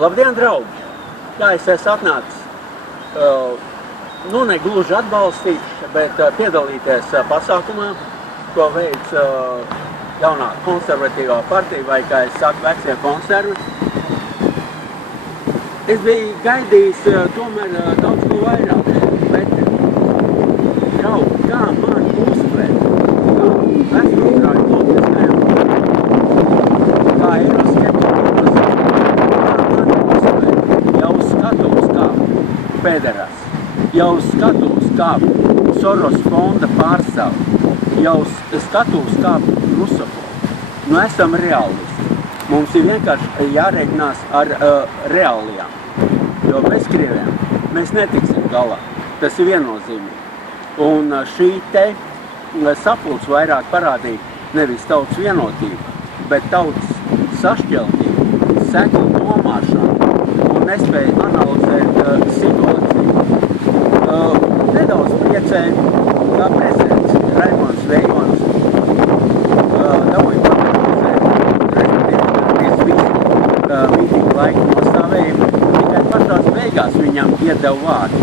Labdien, draugi! Jā, es esmu atnācis, ne gluži atbalstīt, bet piedalīties pasākumā, ko veic jaunā konservatīvā partija, vai, kā es saku, vecie konservi. Es biju gaidījis tomēr daudz ko vairāk, bet, draugi, kā man uzsvērt, kā vecumgrāju politiskajām partijām, kā eiroskeptiķi, jau skatos kā Federas, jau skatos kā Soros fonda pārstāvi, jau skatos kā Rusofons. Esam realisti. Mums ir vienkārši jārēķinās ar reālijām, jo bez Krieviem mēs netiksim galā. Tas ir viennozīmīgi. Un šī te sapulce vairāk parādīja nevis tautas vienotību, bet tautas sašķeltību, seklu domāšanu un nespēja analizēt situāciju. Nedaudz priecēja, kā prezidents Raimonds Vējons dabūja patronizēt, respektīvi visu mītīgu laiku nostāvēja, tikai pašās beigās viņam iedeva vārdu.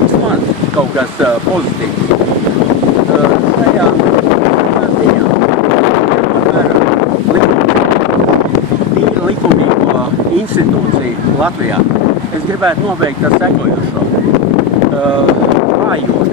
Vismaz kaut kas pozitīvs. Šajā ziņā, likumīgo institūciju Latvijā, es gribētu nobeigt ar sekojošo. Vājot